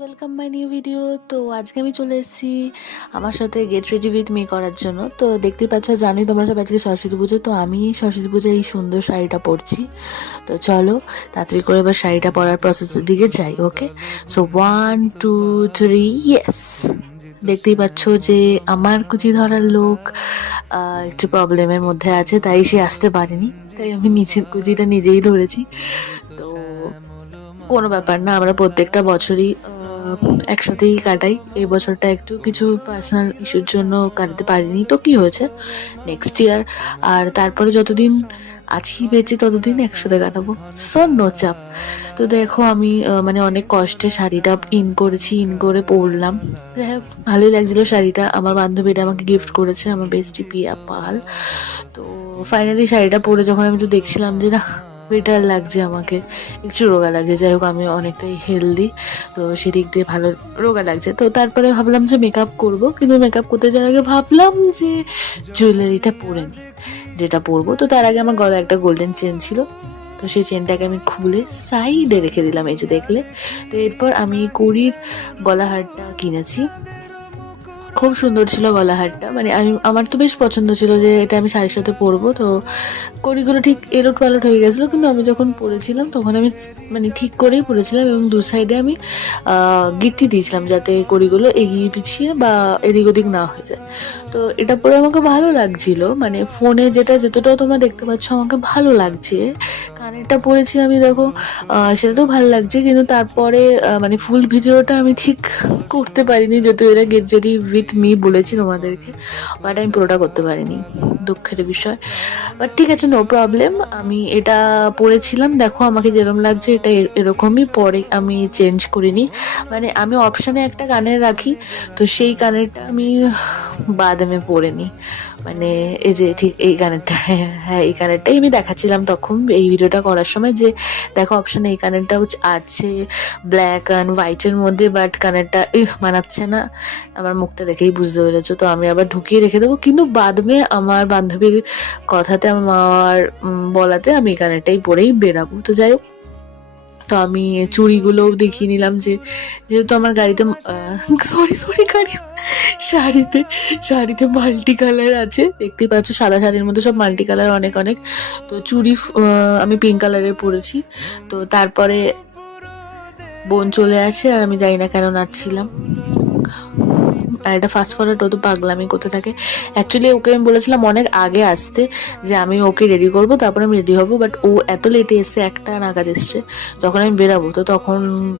Welcome my new video. তো আজকে আমি চলে এসেছি আমার সাথে গেট রেডি উইথ মি করার জন্য। তো দেখতেই পাচ্ছ, জানি তোমরা সব আজকে সরস্বতী পুজো, তো আমি সরস্বতী পুজোয় এই সুন্দর শাড়িটা পরছি। তো চলো তাড়াতাড়ি করে এবার শাড়িটা পরার প্রসেসের দিকে যাই। ওকে, সো 1 2 3 ইয়েস। দেখতেই পাচ্ছ যে আমার কুচি ধরার লোক একটু প্রবলেমের মধ্যে আছে, তাই সে আসতে পারেনি, তাই আমি নিচের কুচিটা নিজেই ধরেছি। তো কোনো ব্যাপার না, আমরা প্রত্যেকটা বছরই একসাথেই কাটাই। এই বছরটা একটু কিছু পার্সোনাল ইস্যুর জন্য কাটাতে পারিনি, তো কি হয়েছে, নেক্সট ইয়ার আর তারপরে যতদিন আছি বেঁচে ততদিন একসাথে কাটাবো, সো নো চাপ। তো দেখো আমি মানে অনেক কষ্টে শাড়িটা ইন করেছি, ইন করে পরলাম। যাই হোক, ভালোই লাগছিল শাড়িটা। আমার বান্ধবীটা আমাকে গিফট করেছে, আমার বেস্টি পিয়া পাল। তো ফাইনালি শাড়িটা পরে যখন আমি একটু দেখছিলাম যে না, বেটার লাগছে, আমাকে একটু রোগা লাগছে। যাই হোক, আমি অনেকটাই হেলদি, তো সেদিক দিয়ে ভালো রোগা লাগছে। তো তারপরে ভাবলাম যে মেকআপ করব, কিন্তু মেকআপ করতে যাওয়ার আগে ভাবলাম যে জুয়েলারিটা পরে নিই, যেটা পরবো। তো তার আগে আমার গলায় একটা গোল্ডেন চেন ছিল, তো সেই চেনটাকে আমি খুলে সাইডে রেখে দিলাম, এই যে দেখলে। তো এরপর আমি কড়ির গলাহারটা কিনেছি, খুব সুন্দর ছিল গলাহারটা। মানে আমার তো বেশ পছন্দ ছিল যে এটা আমি শাড়ির সাথে পরবো। তো কড়িগুলো ঠিক এলোট পালট হয়ে গেছিলো, কিন্তু আমি যখন পরেছিলাম তখন আমি মানে ঠিক করেই পরেছিলাম, এবং দু সাইডে আমি গিট্টি দিয়েছিলাম যাতে কড়িগুলো এগিয়ে পিছিয়ে বা এদিক ওদিক না হয়ে যায়। তো এটা পরে আমাকে ভালো লাগছিল, মানে ফোনে যেটা যতটাও তোমরা দেখতে পাচ্ছ আমাকে ভালো লাগছে। কানেরটা পরেছি আমি, দেখো সেটা তো ভালো লাগছে, কিন্তু তারপরে মানে ফুল ভিডিওটা আমি ঠিক করতে পারিনি, যদিও এটা গেট রেডি উইথ মি বলেছি তোমাদেরকে, বাট আমি পুরোটা করতে পারিনি, দুঃখের বিষয়। বাট ঠিক আছে, নো প্রবলেম। আমি এটা পরেছিলাম, দেখো আমাকে যেরকম লাগছে এটা এরকমই, পরে আমি চেঞ্জ করিনি। মানে আমি অপশানে একটা কানের রাখি, তো সেই কানেরটা আমি বাদামে পরে নিই। মানে এই যে ঠিক এই কানেরটা, হ্যাঁ এই কানেরটাই আমি দেখাচ্ছিলাম তখন এই ভিডিওটা করার সময়, যে দেখো অপশানে এই কানেরটাও আছে ব্ল্যাক অ্যান্ড হোয়াইটের মধ্যে, বাট কানেরটা মানাচ্ছে না। আমার মুখটা দেখেই বুঝতে পেরেছো, তো আমি আবার ঢুকিয়ে রেখে দেবো। কিন্তু বাদমে আমার বান্ধবীর কথাতে, আমার মার বলাতে আমি এই কানেরটাই পরেই বেরাবো। তো যাই হোক, তো আমি চুড়িগুলোও দেখিয়ে নিলাম, যে যেহেতু আমার গাড়িতে সরি সরি গাড়ি শাড়িতে শাড়িতে মাল্টি কালার আছে, দেখতেই পাচ্ছ সাদা শাড়ির মধ্যে সব মাল্টি কালার অনেক অনেক। তো চুড়ি আমি পিঙ্ক কালারের পরেছি। তো তারপরে বোন চলে আসে, আর আমি জানি না কেন নাচছিলাম। আর এটা ফাস্ট ফরওয়ার্ড, ও তো পাগলামি করতে থাকে। অ্যাকচুয়ালি ওকে আমি বলেছিলাম অনেক আগে আসতে, যে আমি ওকে রেডি করবো তারপরে আমি রেডি হবো, বাট ও এত লেটে এসছে, 1টা নাগাদ এসছে। যখন আমি বেরাবো তো তখন